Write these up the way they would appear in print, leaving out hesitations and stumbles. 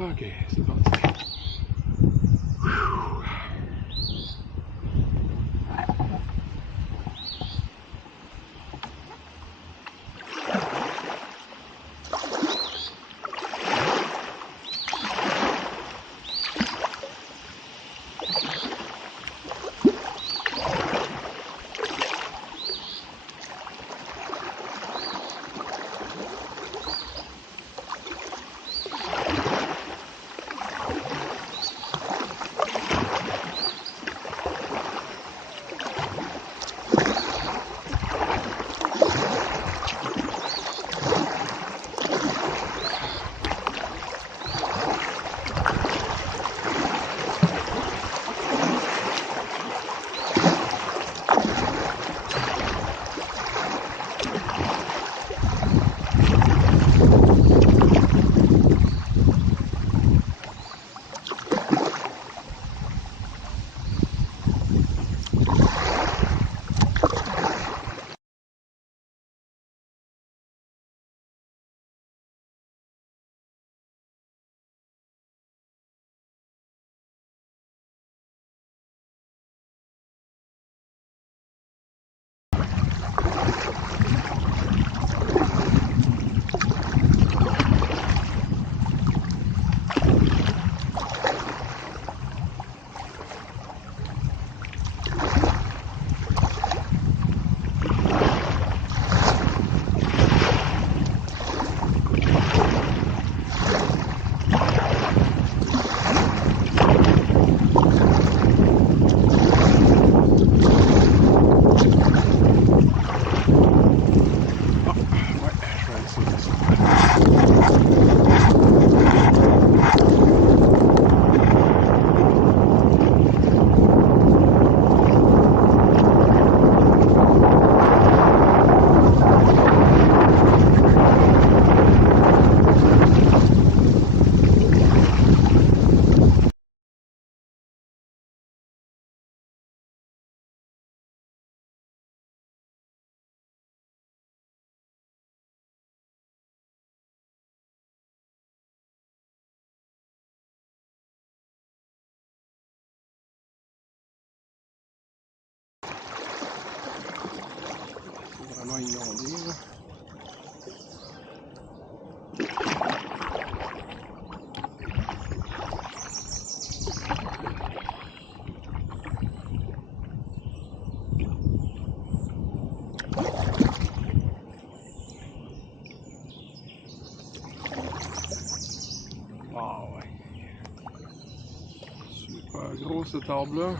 Ok, c'est parti. Vraiment inondé là. Ah ouais. Super gros cet arbre là.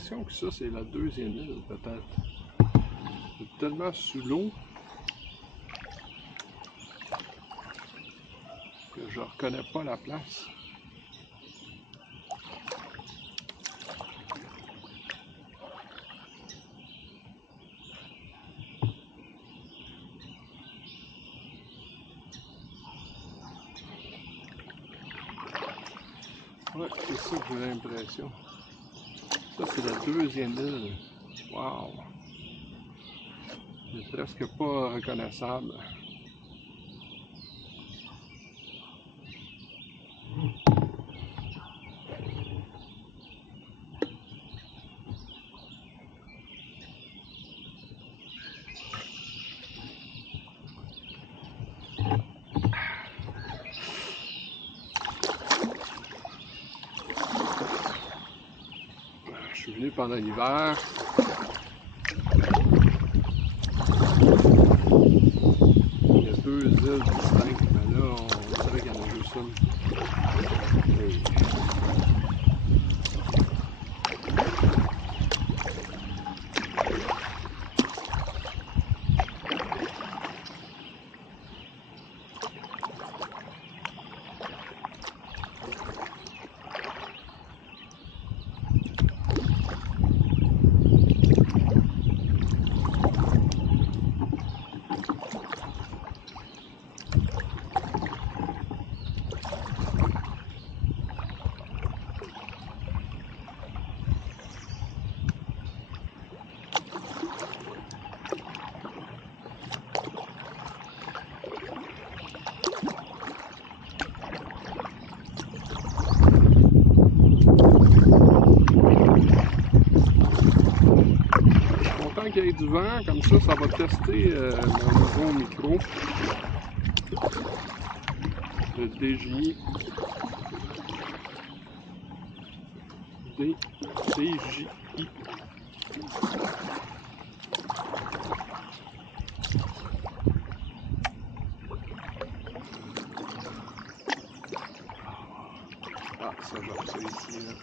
l'impression que ça, c'est la deuxième île, peut-être. C'est tellement sous l'eau que je reconnais pas la place. Ouais, c'est ça que j'ai l'impression. Ça, c'est la deuxième île. Wow! C'est presque pas reconnaissable. Je suis venu pendant l'hiver. Il y a deux îles distinctes, mais là, on dirait qu'il y en a juste une. Et... qu'il y ait du vent, comme ça va tester mon nouveau micro, le DJI DJI. Ah, ça j'aime ça ici, là.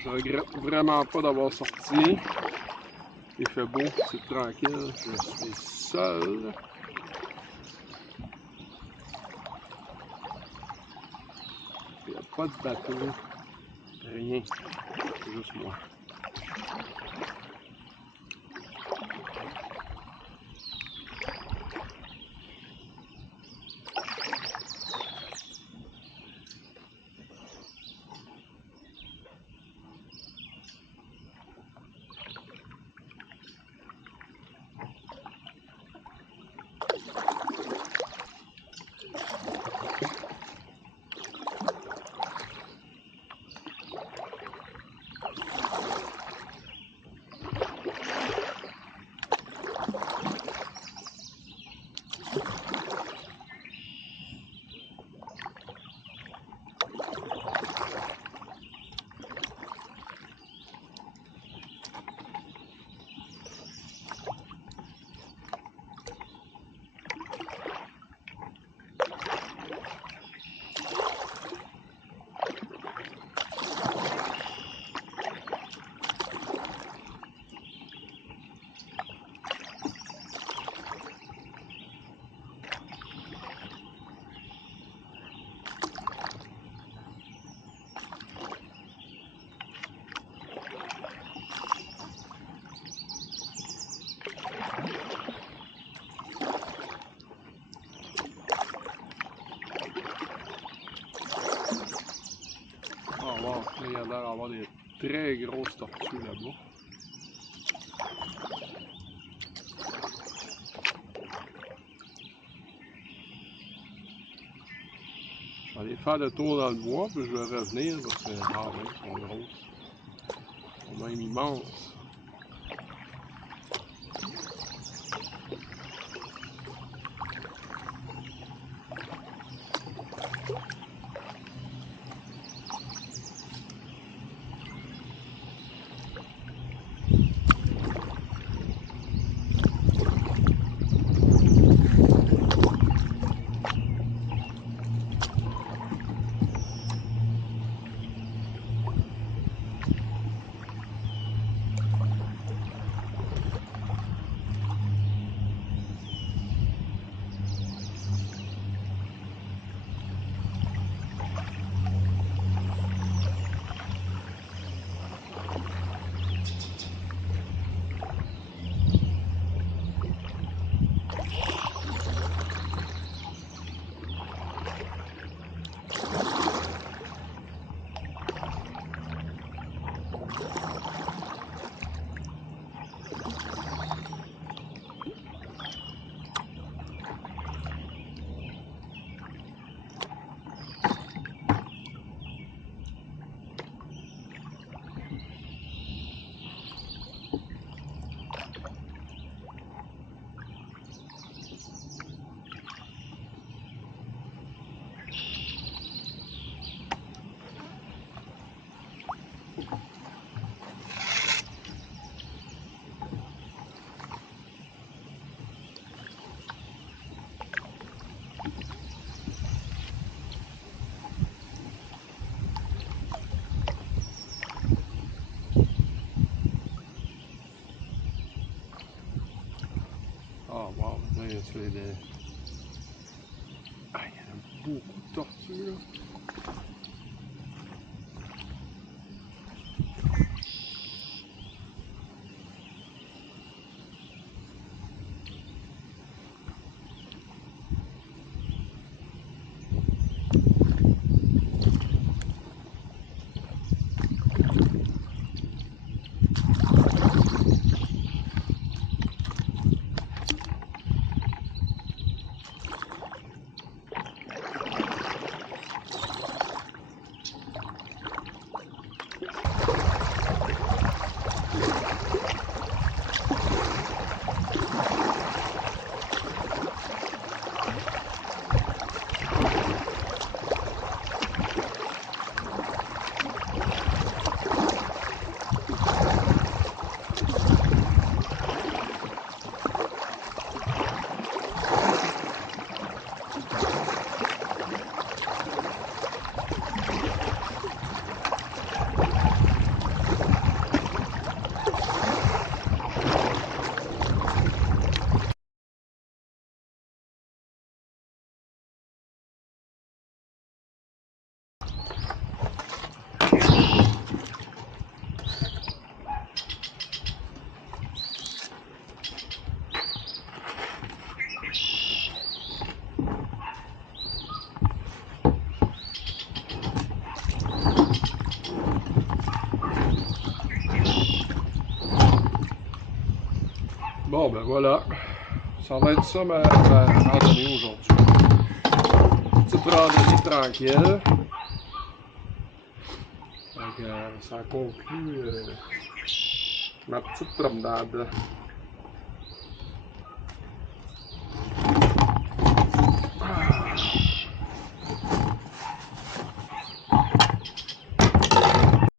Je regrette vraiment pas d'avoir sorti. Il fait beau, c'est tranquille, je suis seul. Il n'y a pas de bateau, rien, c'est juste moi. avoir des très grosses tortues là-bas. Je vais aller faire le tour dans le bois, puis je vais revenir parce que, ah ouais, elles sont grosses. Elles sont même immenses. Oh wow, là, c'est des... Ah, il y en a beaucoup de tortues là. Bon ben voilà, ça va être ça ma randonnée aujourd'hui. Petite randonnée tranquille. Donc, ça conclut ma petite promenade.